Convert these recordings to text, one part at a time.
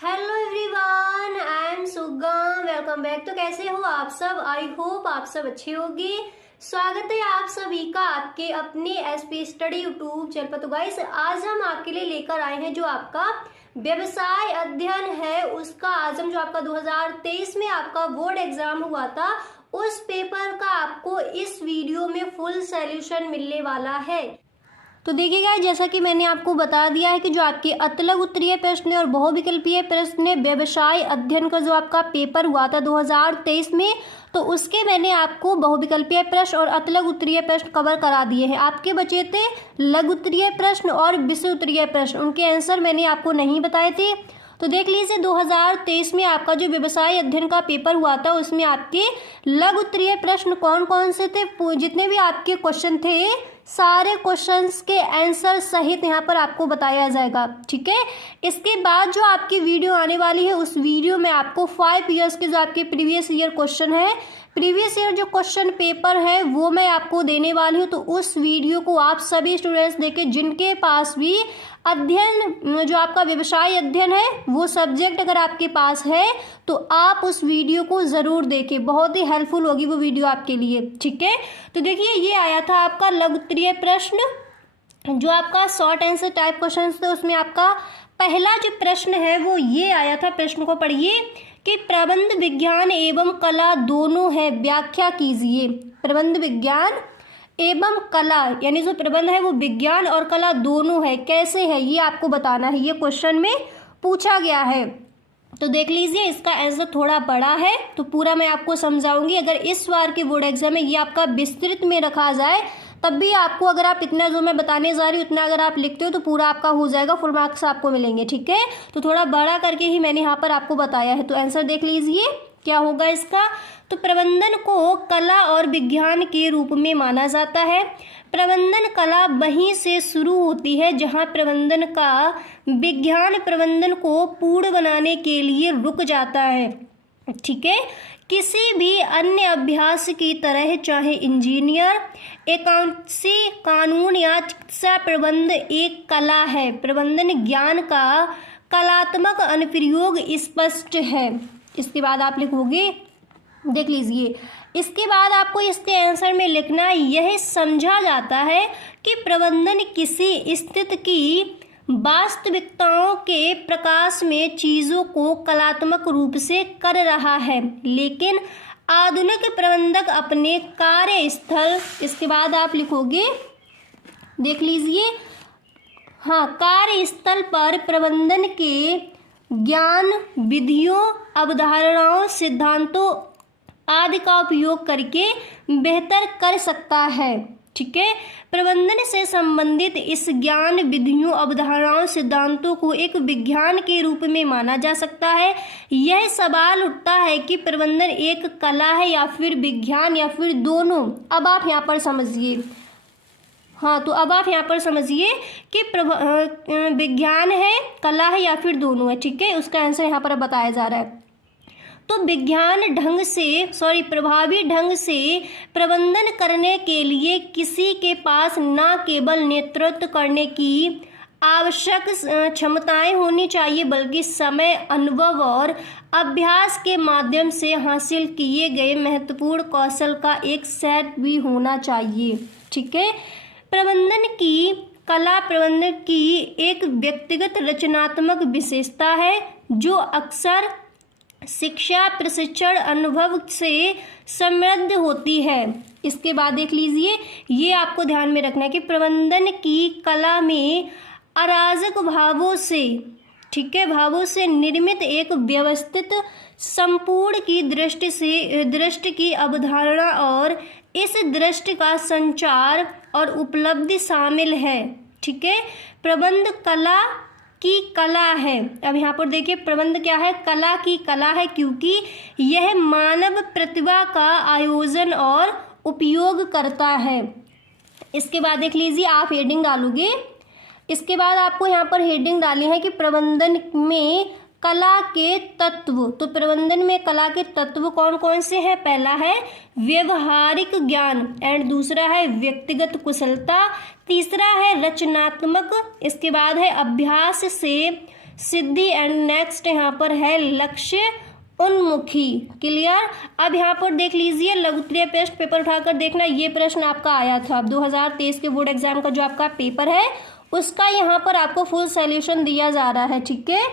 Hello everyone, I am सुगम। Welcome back. तो कैसे हो आप सब? आई होप आप सब अच्छे होंगे। स्वागत है आप सभी का आपके अपने एसपी स्टडी यूट्यूब चैनल पर। तो गाइस, आज हम आपके लिए लेकर आए हैं जो आपका व्यवसाय अध्ययन है उसका आज हम जो आपका 2023 में आपका बोर्ड एग्जाम हुआ था उस पेपर का आपको इस वीडियो में फुल सॉल्यूशन मिलने वाला है। तो देखिएगा, जैसा कि मैंने आपको बता दिया है कि जो आपके अतलग उत्तरीय प्रश्न और बहुविकल्पीय प्रश्न व्यवसाय अध्ययन का जो आपका पेपर हुआ था 2023 में, तो उसके मैंने आपको बहुविकल्पीय प्रश्न और अतलग उत्तरीय प्रश्न कवर करा दिए हैं। आपके बचे थे लघु उत्तरीय प्रश्न और विषय उत्तरीय प्रश्न, उनके आंसर मैंने आपको नहीं बताए थे। तो देख लीजिए, 2023 में आपका जो व्यवसाय अध्ययन का पेपर हुआ था उसमें आपके लघु उत्तरीय प्रश्न कौन कौन से थे, जितने भी आपके क्वेश्चन थे सारे क्वेश्चंस के आंसर सहित यहाँ पर आपको बताया जाएगा। ठीक है, इसके बाद जो आपकी वीडियो आने वाली है उस वीडियो में आपको 5 ईयर्स के जो आपके प्रीवियस ईयर क्वेश्चन है, प्रीवियस ईयर जो क्वेश्चन पेपर है वो मैं आपको देने वाली हूँ। तो उस वीडियो को आप सभी स्टूडेंट्स देखें जिनके पास भी अध्ययन जो आपका व्यवसाय अध्ययन है वो सब्जेक्ट अगर आपके पास है तो आप उस वीडियो को ज़रूर देखें, बहुत ही हेल्पफुल होगी वो वीडियो आपके लिए। ठीक है, तो देखिए, ये आया था आपका लघु उत्तरीय प्रश्न जो आपका शॉर्ट आंसर टाइप क्वेश्चन थे। उसमें आपका पहला जो प्रश्न है वो ये आया था। प्रश्न को पढ़िए कि प्रबंध विज्ञान एवं कला दोनों है, व्याख्या कीजिए। प्रबंध विज्ञान एवं कला यानी जो प्रबंध है वो विज्ञान और कला दोनों है, कैसे है ये आपको बताना है। ये क्वेश्चन में पूछा गया है। तो देख लीजिए, इसका आंसर थोड़ा बड़ा है तो पूरा मैं आपको समझाऊंगी। अगर इस बार के बोर्ड एग्जाम में ये आपका विस्तृत में रखा जाए तब भी आपको, अगर आप इतना जो मैं बताने जा रही हूँ उतना अगर आप लिखते हो तो पूरा आपका हो जाएगा, फुल मार्क्स आपको मिलेंगे। ठीक है, तो थोड़ा बड़ा करके ही मैंने यहाँ पर आपको बताया है। तो आंसर देख लीजिए क्या होगा इसका। तो प्रबंधन को कला और विज्ञान के रूप में माना जाता है। प्रबंधन कला वहीं से शुरू होती है जहाँ प्रबंधन का विज्ञान प्रबंधन को पूर्ण बनाने के लिए रुक जाता है। ठीक है, किसी भी अन्य अभ्यास की तरह चाहे इंजीनियर, अकाउंटेंसी, कानून या चिकित्सा, प्रबंध एक कला है। प्रबंधन ज्ञान का कलात्मक अनुप्रयोग स्पष्ट है। इसके बाद आप लिखोगे, देख लीजिए, इसके बाद आपको इसके आंसर में लिखना, यह समझा जाता है कि प्रबंधन किसी स्थिति की वास्तविकताओं के प्रकाश में चीज़ों को कलात्मक रूप से कर रहा है, लेकिन आधुनिक प्रबंधक अपने कार्यस्थल, इसके बाद आप लिखोगे, देख लीजिए, हाँ, कार्यस्थल पर प्रबंधन के ज्ञान, विधियों, अवधारणाओं, सिद्धांतों आदि का उपयोग करके बेहतर कर सकता है। ठीक है, प्रबंधन से संबंधित इस ज्ञान, विधियों, अवधारणाओं, सिद्धांतों को एक विज्ञान के रूप में माना जा सकता है। यह सवाल उठता है कि प्रबंधन एक कला है या फिर विज्ञान या फिर दोनों। अब आप यहाँ पर समझिए, हाँ, तो अब आप यहाँ पर समझिए कि विज्ञान है, कला है या फिर दोनों है। ठीक है, उसका आंसर यहाँ पर बताया जा रहा है। तो प्रभावी ढंग से प्रबंधन करने के लिए किसी के पास न केवल नेतृत्व करने की आवश्यक क्षमताएं होनी चाहिए बल्कि समय, अनुभव और अभ्यास के माध्यम से हासिल किए गए महत्वपूर्ण कौशल का एक सेट भी होना चाहिए। ठीक है, प्रबंधन की कला प्रबंधन की एक व्यक्तिगत रचनात्मक विशेषता है जो अक्सर शिक्षा, प्रशिक्षण, अनुभव से समृद्ध होती है। इसके बाद देख लीजिए, ये आपको ध्यान में रखना है कि प्रबंधन की कला में अराजक भावों से, ठीक है, भावों से निर्मित एक व्यवस्थित संपूर्ण की दृष्टि की अवधारणा और इस दृष्टि का संचार और उपलब्धि शामिल है। ठीक है, प्रबंध कला की कला है। अब यहाँ पर देखिए, प्रबंध क्या है? कला की कला है, क्योंकि यह मानव प्रतिभा का आयोजन और उपयोग करता है। इसके बाद देख लीजिए, आप हेडिंग डालोगे, इसके बाद आपको यहाँ पर हेडिंग डाली है कि प्रबंधन में कला के तत्व। तो प्रबंधन में कला के तत्व कौन कौन से हैं? पहला है व्यवहारिक ज्ञान एंड दूसरा है व्यक्तिगत कुशलता, तीसरा है रचनात्मक, इसके बाद है अभ्यास से सिद्धि एंड नेक्स्ट यहाँ पर है लक्ष्य उन्मुखी। क्लियर। अब यहाँ पर देख लीजिए लघुत्तरीय प्रश्न पेपर उठाकर देखना, ये प्रश्न आपका आया था। अब 2023 के बोर्ड एग्जाम का जो आपका पेपर है उसका यहाँ पर आपको फुल सॉल्यूशन दिया जा रहा है। ठीक है।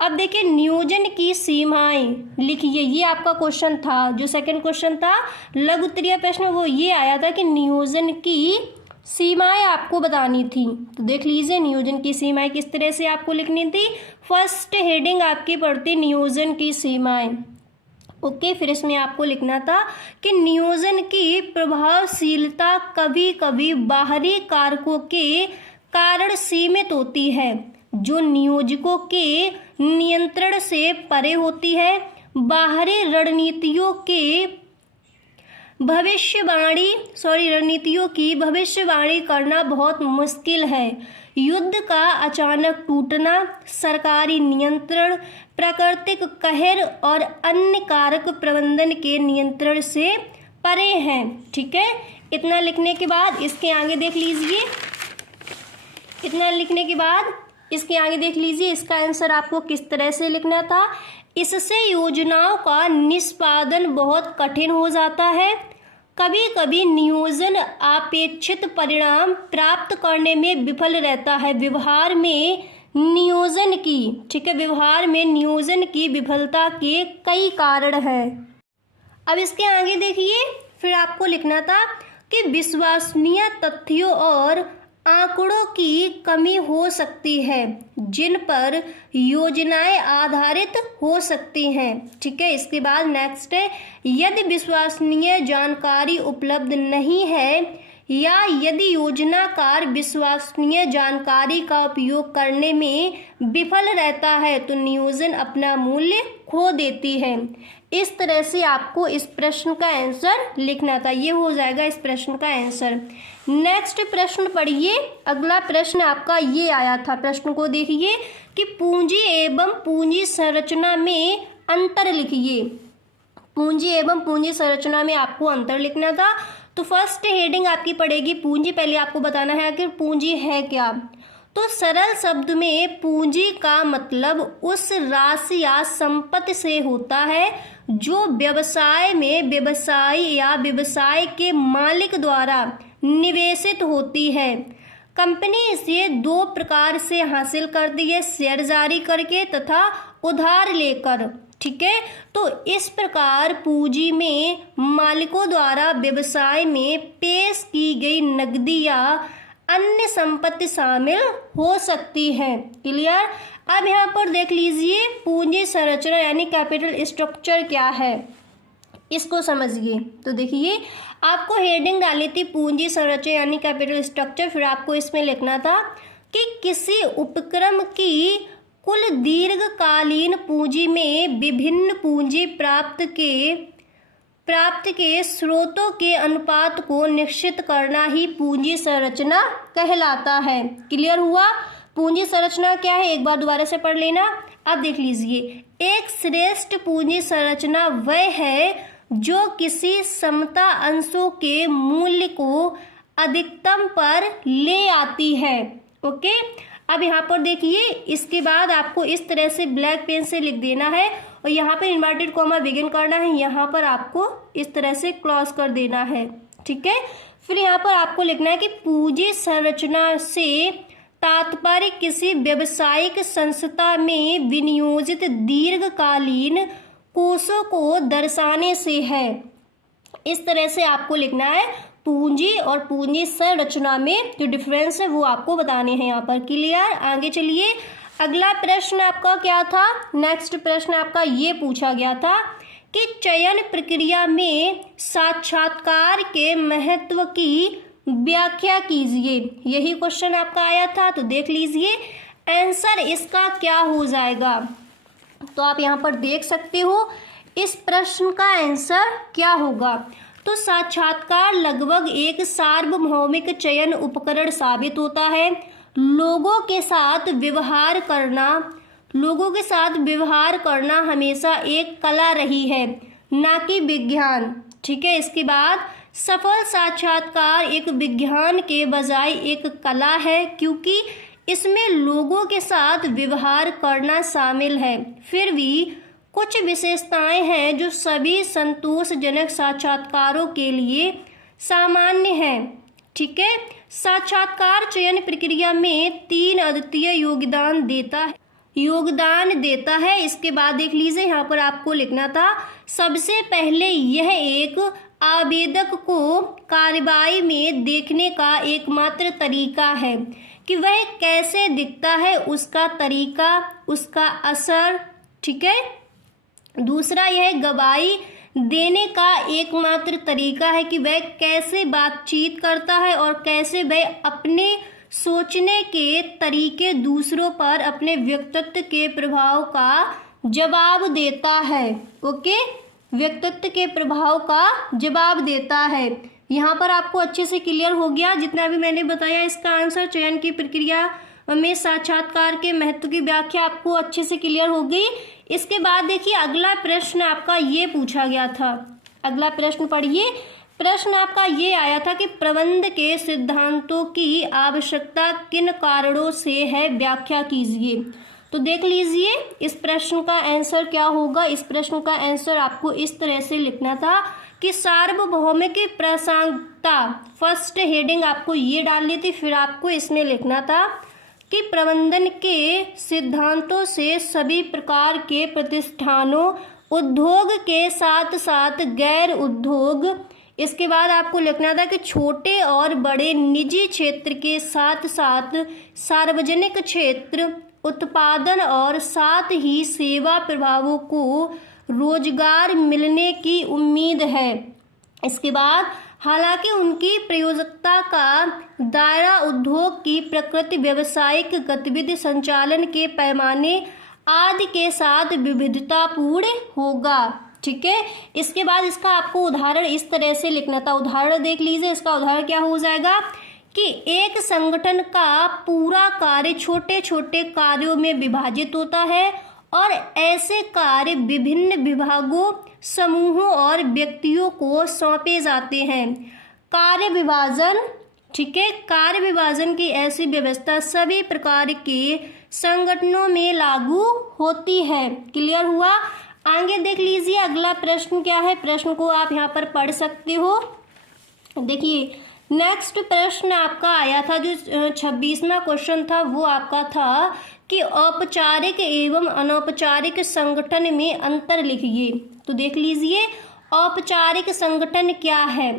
अब देखिए नियोजन की सीमाएं लिखिए, ये आपका क्वेश्चन था। जो सेकंड क्वेश्चन था लघुत्तरीय प्रश्न वो ये आया था कि नियोजन की सीमाएं आपको बतानी थी। तो देख लीजिए नियोजन की सीमाएं किस तरह से आपको लिखनी थी। फर्स्ट हेडिंग आपकी पड़ती नियोजन की सीमाएं। ओके, फिर इसमें आपको लिखना था कि नियोजन की प्रभावशीलता कभी कभी बाहरी कारकों के कारण सीमित होती है जो नियोजकों के नियंत्रण से परे होती है। बाहरी रणनीतियों की भविष्यवाणी करना बहुत मुश्किल है। युद्ध का अचानक टूटना, सरकारी नियंत्रण, प्राकृतिक कहर और अन्य कारक प्रबंधन के नियंत्रण से परे हैं। ठीक है। इतना लिखने के बाद इसके आगे देख लीजिए, इसका आंसर आपको किस तरह से लिखना था। इससे योजनाओं का निष्पादन बहुत कठिन हो जाता है। कभी कभी नियोजन अपेक्षित परिणाम प्राप्त करने में विफल रहता है। व्यवहार में नियोजन की विफलता के कई कारण हैं। अब इसके आगे देखिए, फिर आपको लिखना था कि विश्वसनीय तथ्यों और आंकड़ों की कमी हो सकती है जिन पर योजनाएं आधारित हो सकती हैं। ठीक है। इसके बाद नेक्स्ट है यदि विश्वसनीय जानकारी उपलब्ध नहीं है या यदि योजनाकार विश्वसनीय जानकारी का उपयोग करने में विफल रहता है तो नियोजन अपना मूल्य खो देती है। इस तरह से आपको इस प्रश्न का आंसर लिखना था। ये हो जाएगा इस प्रश्न का आंसर। नेक्स्ट प्रश्न पढ़िए। अगला प्रश्न आपका ये आया था। प्रश्न को देखिए कि पूंजी एवं पूंजी संरचना में अंतर लिखिए। पूंजी एवं पूंजी संरचना में आपको अंतर लिखना था। तो फर्स्ट हेडिंग आपकी पड़ेगी पूंजी। पहले आपको बताना है कि पूंजी है क्या। तो सरल शब्द में पूंजी का मतलब उस राशि या संपत्ति से होता है जो व्यवसाय में व्यवसायी या व्यवसाय के मालिक द्वारा निवेशित होती है। कंपनी इसे दो प्रकार से हासिल करती है, शेयर जारी करके तथा उधार लेकर। ठीक है। तो इस प्रकार पूंजी में मालिकों द्वारा व्यवसाय में पेश की गई नकदी या अन्य संपत्ति शामिल हो सकती है। क्लियर। अब यहाँ पर देख लीजिए पूंजी संरचना यानी कैपिटल स्ट्रक्चर क्या है, इसको समझिए। तो देखिए आपको हेडिंग डाली थी पूंजी संरचना यानी कैपिटल स्ट्रक्चर। फिर आपको इसमें लिखना था कि किसी उपक्रम की कुल दीर्घकालीन पूंजी में विभिन्न पूंजी प्राप्त के स्रोतों के अनुपात को निश्चित करना ही पूंजी संरचना कहलाता है। क्लियर हुआ। पूंजी संरचना क्या है एक बार दोबारा से पढ़ लेना। अब देख लीजिए, एक श्रेष्ठ पूंजी संरचना वह है जो किसी समता अंशों के मूल्य को अधिकतम पर ले आती है। ओके। अब यहाँ पर देखिए, इसके बाद आपको इस तरह से ब्लैक पेन से लिख देना है और यहाँ पर इन्वर्टेड कॉमा बिगिन करना है, यहाँ पर आपको इस तरह से क्लोज कर देना है। ठीक है। फिर यहाँ पर आपको लिखना है कि पूंजी संरचना से तात्पर्य किसी व्यावसायिक संस्था में विनियोजित दीर्घकालीन कोषों को दर्शाने से है। इस तरह से आपको लिखना है। पूंजी और पूंजी संरचना में जो डिफरेंस है वो आपको बताने हैं यहाँ पर। क्लियर। आगे चलिए। अगला प्रश्न आपका क्या था। नेक्स्ट प्रश्न आपका ये पूछा गया था कि चयन प्रक्रिया में साक्षात्कार के महत्व की व्याख्या कीजिए। यही क्वेश्चन आपका आया था। तो देख लीजिए आंसर इसका क्या हो जाएगा। तो आप यहाँ पर देख सकते हो इस प्रश्न का आंसर क्या होगा। तो साक्षात्कार लगभग एक सार्वभौमिक चयन उपकरण साबित होता है। लोगों के साथ व्यवहार करना हमेशा एक कला रही है, ना कि विज्ञान। ठीक है। इसके बाद सफल साक्षात्कार एक विज्ञान के बजाय एक कला है, क्योंकि इसमें लोगों के साथ व्यवहार करना शामिल है। फिर भी कुछ विशेषताएं हैं जो सभी संतोषजनक साक्षात्कारों के लिए सामान्य हैं। ठीक है, साक्षात्कार चयन प्रक्रिया में 3 अद्वितीय योगदान देता है। इसके बाद देख लीजिए, यहाँ पर आपको लिखना था, सबसे पहले यह एक आवेदक को कार्रवाई में देखने का एकमात्र तरीका है कि वह कैसे दिखता है, उसका तरीका, उसका असर। ठीक है, दूसरा, यह गवाही देने का एकमात्र तरीका है कि वह कैसे बातचीत करता है और कैसे वह अपने सोचने के तरीके दूसरों पर अपने व्यक्तित्व के प्रभाव का जवाब देता है। ओके, व्यक्तित्व के प्रभाव का जवाब देता है। यहाँ पर आपको अच्छे से क्लियर हो गया जितना भी मैंने बताया इसका आंसर। चयन की प्रक्रिया में साक्षात्कार के महत्व की व्याख्या आपको अच्छे से क्लियर हो गई। इसके बाद देखिए, अगला प्रश्न आपका ये पूछा गया था। अगला प्रश्न पढ़िए। प्रश्न आपका ये आया था कि प्रबंध के सिद्धांतों की आवश्यकता किन कारणों से है, व्याख्या कीजिए। तो देख लीजिए इस प्रश्न का आंसर क्या होगा। इस प्रश्न का आंसर आपको इस तरह से लिखना था कि सार्वभौमिक प्रासंगिकता, फर्स्ट हेडिंग आपको ये डालनी थी। फिर आपको इसमें लिखना था कि प्रबंधन के सिद्धांतों से सभी प्रकार के प्रतिष्ठानों, उद्योग के साथ साथ गैर उद्योग, इसके बाद आपको लिखना था कि छोटे और बड़े निजी क्षेत्र के साथ साथ सार्वजनिक क्षेत्र, उत्पादन और साथ ही सेवा प्रभावों को रोजगार मिलने की उम्मीद है। इसके बाद हालांकि उनकी प्रयोजकता का दायरा उद्योग की प्रकृति, व्यावसायिक गतिविधि, संचालन के पैमाने आदि के साथ विविधतापूर्ण होगा। ठीक है, इसके बाद इसका आपको उदाहरण इस तरह से लिखना था। उदाहरण देख लीजिए, इसका उदाहरण क्या हो जाएगा कि एक संगठन का पूरा कार्य छोटे छोटे कार्यों में विभाजित होता है और ऐसे कार्य विभिन्न विभागों, समूहों और व्यक्तियों को सौंपे जाते हैं। कार्य विभाजन, ठीक है, कार्य विभाजन की ऐसी व्यवस्था सभी प्रकार के संगठनों में लागू होती है। क्लियर हुआ? आगे देख लीजिए अगला प्रश्न क्या है। प्रश्न को आप यहाँ पर पढ़ सकते हो। देखिए नेक्स्ट प्रश्न आपका आया था, जो 26वां क्वेश्चन था, वो आपका था कि औपचारिक एवं अनौपचारिक संगठन में अंतर लिखिए। तो देख लीजिए औपचारिक संगठन क्या है।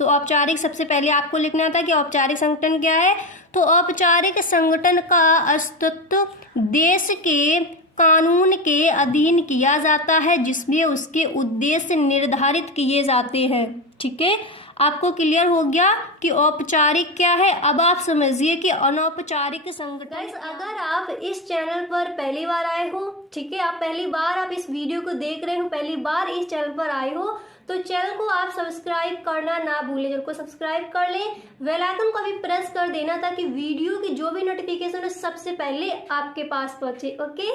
तो औपचारिक, सबसे पहले आपको लिखना था कि औपचारिक संगठन क्या है। तो औपचारिक संगठन का अस्तित्व देश के कानून के अधीन किया जाता है जिसमें उसके उद्देश्य निर्धारित किए जाते हैं। ठीक है, आपको क्लियर हो गया कि औपचारिक क्या है। अब आप समझिए कि अनौपचारिक संगठन। अगर आप इस चैनल पर पहली बार आए हो, ठीक है, आप पहली बार आप इस वीडियो को देख रहे हो, पहली बार इस चैनल पर आए हो, तो चैनल को आप सब्सक्राइब करना ना भूलें। चैनल को सब्सक्राइब कर लें, बेल आइकन को भी प्रेस कर देना ताकि वीडियो की जो भी नोटिफिकेशन है सबसे पहले आपके पास पहुंचे। ओके,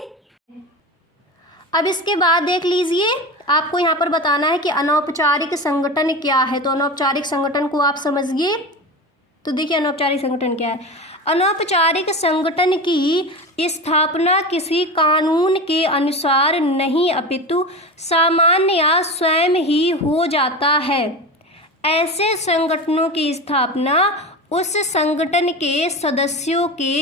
अब इसके बाद देख लीजिए, आपको यहाँ पर बताना है कि अनौपचारिक संगठन क्या है। तो अनौपचारिक संगठन को आप समझिए। तो देखिए अनौपचारिक संगठन क्या है। अनौपचारिक संगठन की स्थापना किसी कानून के अनुसार नहीं अपितु सामान्य या स्वयं ही हो जाता है। ऐसे संगठनों की स्थापना उस संगठन के सदस्यों के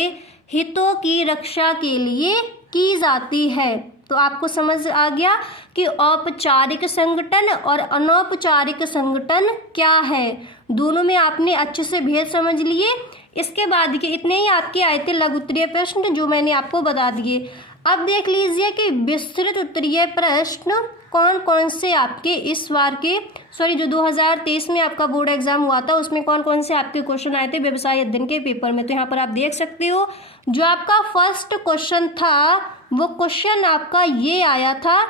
हितों की रक्षा के लिए की जाती है। तो आपको समझ आ गया कि औपचारिक संगठन और अनौपचारिक संगठन क्या है। दोनों में आपने अच्छे से भेद समझ लिए। इसके बाद के इतने ही आपके आए थे लघु उत्तरीय प्रश्न जो मैंने आपको बता दिए। अब देख लीजिए कि विस्तृत उत्तरीय प्रश्न कौन कौन से आपके इस बार के जो 2023 में आपका बोर्ड एग्जाम हुआ था उसमें कौन कौन से आपके क्वेश्चन आए थे व्यवसाय अध्ययन के पेपर में। तो यहाँ पर आप देख सकते हो जो आपका फर्स्ट क्वेश्चन था वो क्वेश्चन आपका ये आया था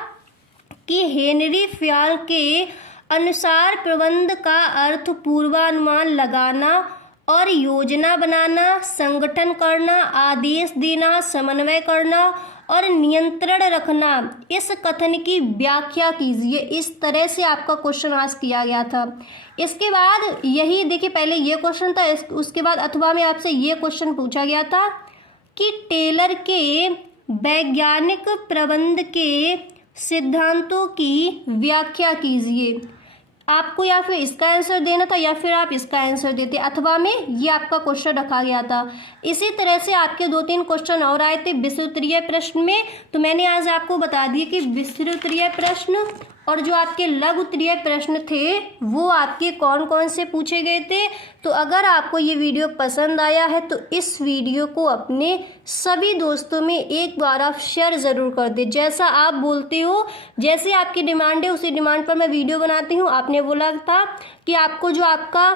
कि हेनरी फ्याल के अनुसार प्रबंध का अर्थ पूर्वानुमान लगाना और योजना बनाना, संगठन करना, आदेश देना, समन्वय करना और नियंत्रण रखना। इस कथन की व्याख्या कीजिए। इस तरह से आपका क्वेश्चन आस्क किया गया था। इसके बाद यही देखिए, पहले ये क्वेश्चन था, उसके बाद अथवा में आपसे ये क्वेश्चन पूछा गया था। कि टेलर के वैज्ञानिक प्रबंध के सिद्धांतों की व्याख्या कीजिए। आपको या फिर इसका आंसर देना था या फिर आप इसका आंसर देते, अथवा में ये आपका क्वेश्चन रखा गया था। इसी तरह से आपके 2-3 क्वेश्चन और आए थे विस्तृतीय प्रश्न में, तो मैंने आज आपको बता दिया कि विस्तृतीय प्रश्न और जो आपके लघु उत्तरीय प्रश्न थे वो आपके कौन कौन से पूछे गए थे। तो अगर आपको ये वीडियो पसंद आया है तो इस वीडियो को अपने सभी दोस्तों में एक बार आप शेयर ज़रूर कर दें। जैसा आप बोलते हो, जैसे आपकी डिमांड है उसी डिमांड पर मैं वीडियो बनाती हूँ। आपने बोला था कि आपको जो आपका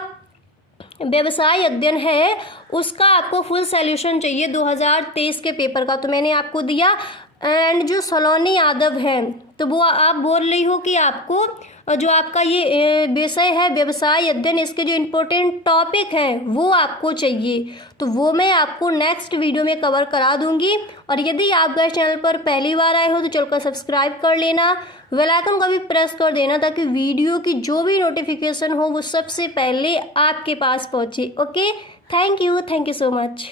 व्यवसाय अध्ययन है उसका आपको फुल सॉल्यूशन चाहिए 2023 के पेपर का, तो मैंने आपको दिया। एंड जो सलोनी यादव है तो वो आप बोल रही हो कि आपको जो आपका ये विषय है व्यवसाय अध्ययन, इसके जो इम्पोर्टेंट टॉपिक हैं वो आपको चाहिए, तो वो मैं आपको नेक्स्ट वीडियो में कवर करा दूंगी। और यदि आप गए चैनल पर पहली बार आए हो तो चलकर सब्सक्राइब कर लेना, बेल आइकन का भी प्रेस कर देना ताकि वीडियो की जो भी नोटिफिकेशन हो वो सबसे पहले आपके पास पहुँचे। Okay, thank you so much.